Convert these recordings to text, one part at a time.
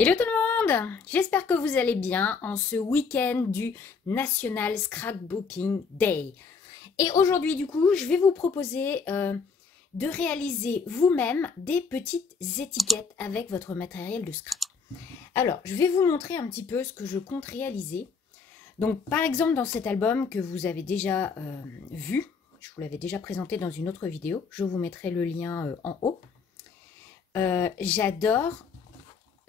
Hello tout le monde! J'espère que vous allez bien en ce week-end du National Scrapbooking Day. Et aujourd'hui du coup, je vais vous proposer de réaliser vous-même des petites étiquettes avec votre matériel de scrap. Alors, je vais vous montrer un petit peu ce que je compte réaliser. Donc par exemple dans cet album que vous avez déjà vu, je vous l'avais déjà présenté dans une autre vidéo, je vous mettrai le lien en haut. J'adore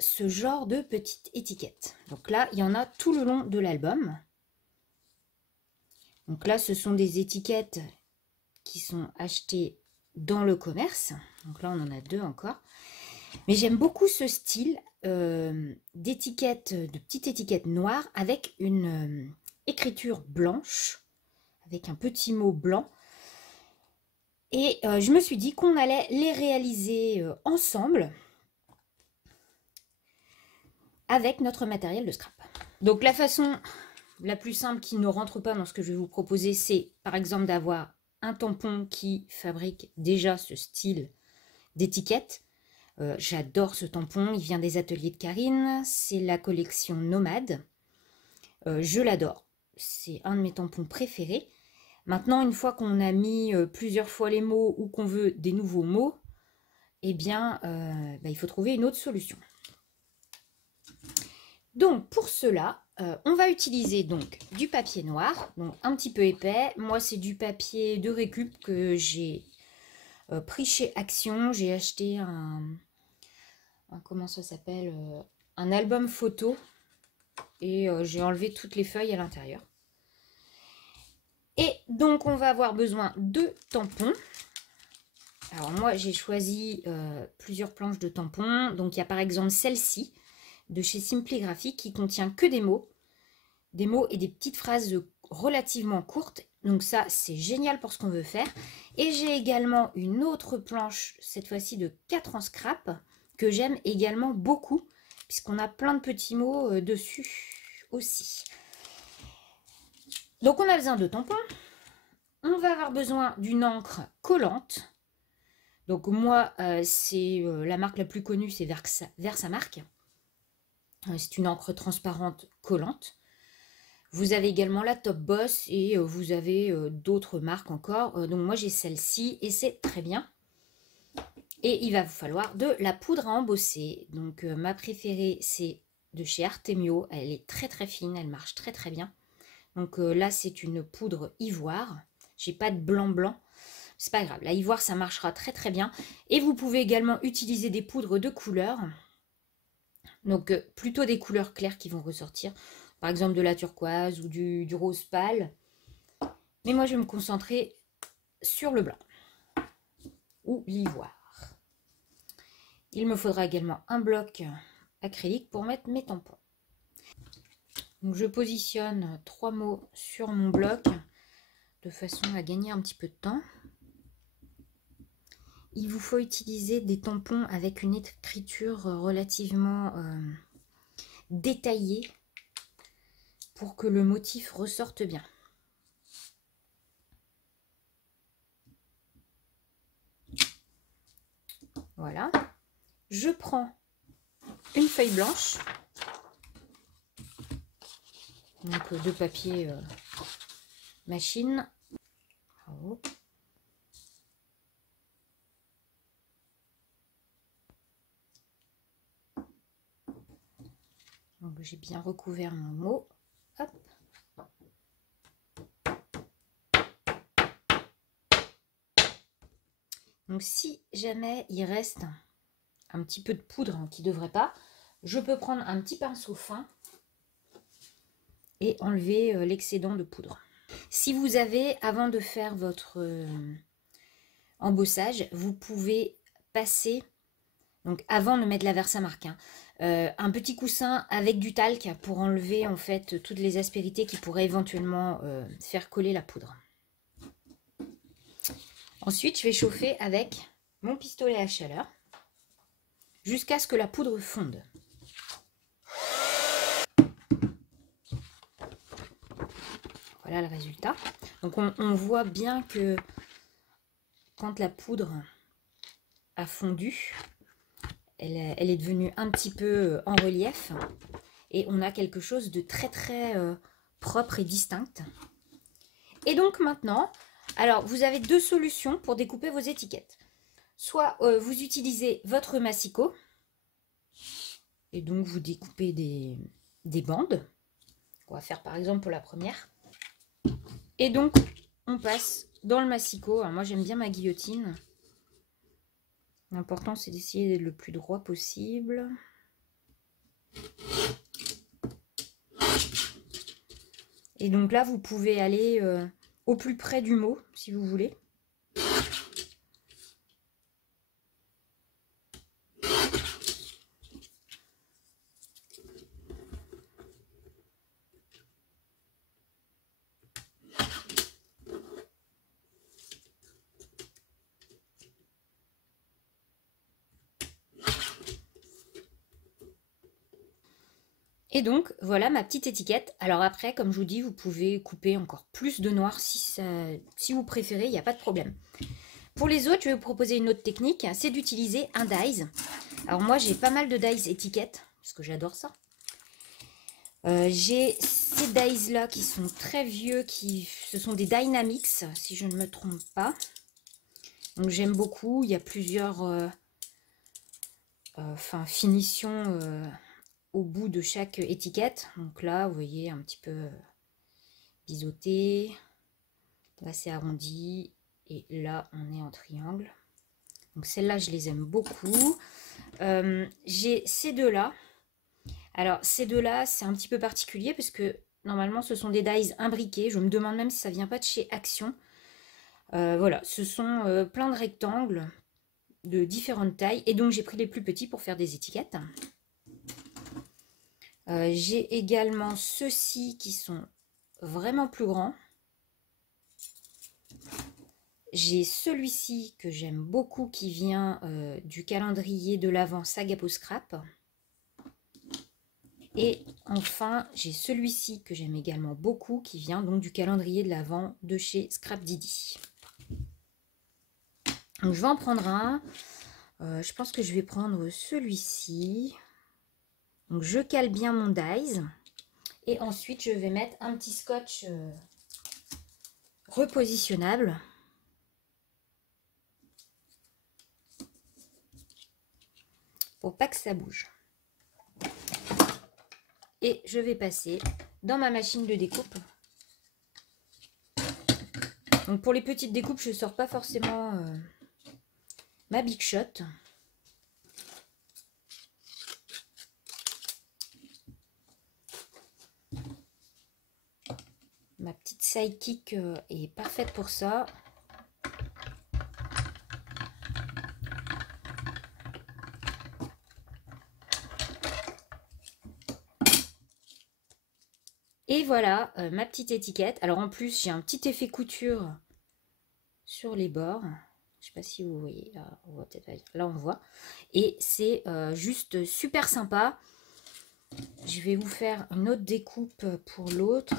ce genre de petites étiquettes. Donc là, il y en a tout le long de l'album. Donc là, ce sont des étiquettes qui sont achetées dans le commerce. Donc là, on en a deux encore. Mais j'aime beaucoup ce style d'étiquettes, de petites étiquettes noires avec une écriture blanche, avec un petit mot blanc. Et je me suis dit qu'on allait les réaliser ensemble avec notre matériel de scrap. Donc la façon la plus simple qui ne rentre pas dans ce que je vais vous proposer, c'est par exemple d'avoir un tampon qui fabrique déjà ce style d'étiquette. J'adore ce tampon, il vient des ateliers de Karine, c'est la collection Nomade. Je l'adore, c'est un de mes tampons préférés. Maintenant, une fois qu'on a mis plusieurs fois les mots ou qu'on veut des nouveaux mots, eh bien, il faut trouver une autre solution. Donc pour cela, on va utiliser donc du papier noir, donc un petit peu épais. Moi c'est du papier de récup que j'ai pris chez Action. J'ai acheté comment ça s'appelle, un album photo et j'ai enlevé toutes les feuilles à l'intérieur. Et donc on va avoir besoin de tampons. Alors moi j'ai choisi plusieurs planches de tampons. Donc il y a par exemple celle-ci de chez Simply Graphic qui contient que des mots et des petites phrases relativement courtes. Donc ça, c'est génial pour ce qu'on veut faire. Et j'ai également une autre planche, cette fois-ci de 4 en scrap, que j'aime également beaucoup, puisqu'on a plein de petits mots dessus aussi. Donc on a besoin de tampons. On va avoir besoin d'une encre collante. Donc moi, c'est la marque la plus connue, c'est Versamark. C'est une encre transparente collante. Vous avez également la Top Boss et vous avez d'autres marques encore. Donc moi j'ai celle-ci et c'est très bien. Et il va vous falloir de la poudre à embosser. Donc ma préférée c'est de chez Artemio. Elle est très très fine, elle marche très très bien. Donc là c'est une poudre ivoire. J'ai pas de blanc blanc. C'est pas grave, la ivoire ça marchera très très bien. Et vous pouvez également utiliser des poudres de couleurs. Donc plutôt des couleurs claires qui vont ressortir. Par exemple de la turquoise ou du rose pâle. Mais moi je vais me concentrer sur le blanc ou l'ivoire. Il me faudra également un bloc acrylique pour mettre mes tampons. Donc je positionne 3 mots sur mon bloc de façon à gagner un petit peu de temps. Il vous faut utiliser des tampons avec une écriture relativement détaillée pour que le motif ressorte bien. Voilà. Je prends une feuille blanche, donc de papier machine. Oh. Donc j'ai bien recouvert mon mot. Hop. Donc si jamais il reste un petit peu de poudre qui ne devrait pas, je peux prendre un petit pinceau fin et enlever l'excédent de poudre. Si vous avez, avant de faire votre embossage, vous pouvez passer, donc avant de mettre la Versamark, un petit coussin avec du talc pour enlever en fait toutes les aspérités qui pourraient éventuellement faire coller la poudre. Ensuite, je vais chauffer avec mon pistolet à chaleur jusqu'à ce que la poudre fonde. Voilà le résultat. Donc on voit bien que quand la poudre a fondu, elle est devenue un petit peu en relief. Et on a quelque chose de très très propre et distinct. Et donc maintenant, alors vous avez deux solutions pour découper vos étiquettes. Soit vous utilisez votre massicot, et donc vous découpez des bandes. On va faire par exemple pour la première. Et donc on passe dans le massicot. Alors moi j'aime bien ma guillotine. L'important c'est d'essayer d'être le plus droit possible. Et donc là vous pouvez aller au plus près du mot si vous voulez. Et donc, voilà ma petite étiquette. Alors après, comme je vous dis, vous pouvez couper encore plus de noir si vous préférez, il n'y a pas de problème. Pour les autres, je vais vous proposer une autre technique, c'est d'utiliser un dies. Alors moi, j'ai pas mal de dies étiquettes, parce que j'adore ça. J'ai ces dies-là qui sont très vieux, ce sont des Dynamics, si je ne me trompe pas. Donc j'aime beaucoup, il y a plusieurs finitions au bout de chaque étiquette. Donc là, vous voyez un petit peu biseauté. Là, c'est arrondi. Et là, on est en triangle. Donc celles-là, je les aime beaucoup. J'ai ces deux-là. Alors, ces deux-là, c'est un petit peu particulier parce que normalement, ce sont des dies imbriqués. Je me demande même si ça vient pas de chez Action. Voilà, ce sont plein de rectangles de différentes tailles. Et donc, j'ai pris les plus petits pour faire des étiquettes. J'ai également ceux-ci qui sont vraiment plus grands. J'ai celui-ci que j'aime beaucoup qui vient du calendrier de l'Avent Sagapo Scrap. Et enfin, j'ai celui-ci que j'aime également beaucoup qui vient donc du calendrier de l'Avent de chez Scrap Didi. Donc je vais en prendre un. Je pense que je vais prendre celui-ci. Donc je cale bien mon dies et ensuite je vais mettre un petit scotch repositionnable pour pas que ça bouge. Et je vais passer dans ma machine de découpe. Donc pour les petites découpes, je ne sors pas forcément ma Big Shot. Ma petite sidekick est parfaite pour ça. Et voilà ma petite étiquette. Alors en plus, j'ai un petit effet couture sur les bords. Je ne sais pas si vous voyez. Là, on voit peut-être. Là, on voit. Et c'est juste super sympa. Je vais vous faire une autre découpe pour l'autre.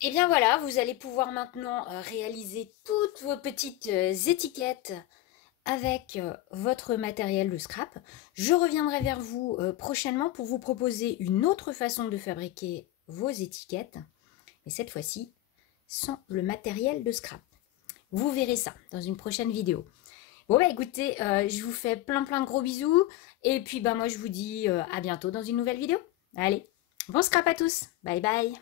Et bien voilà, vous allez pouvoir maintenant réaliser toutes vos petites étiquettes avec votre matériel de scrap. Je reviendrai vers vous prochainement pour vous proposer une autre façon de fabriquer vos étiquettes, mais cette fois-ci sans le matériel de scrap. Vous verrez ça dans une prochaine vidéo. Bon bah écoutez, je vous fais plein de gros bisous et puis bah moi je vous dis à bientôt dans une nouvelle vidéo. Allez, bon scrap à tous, bye bye.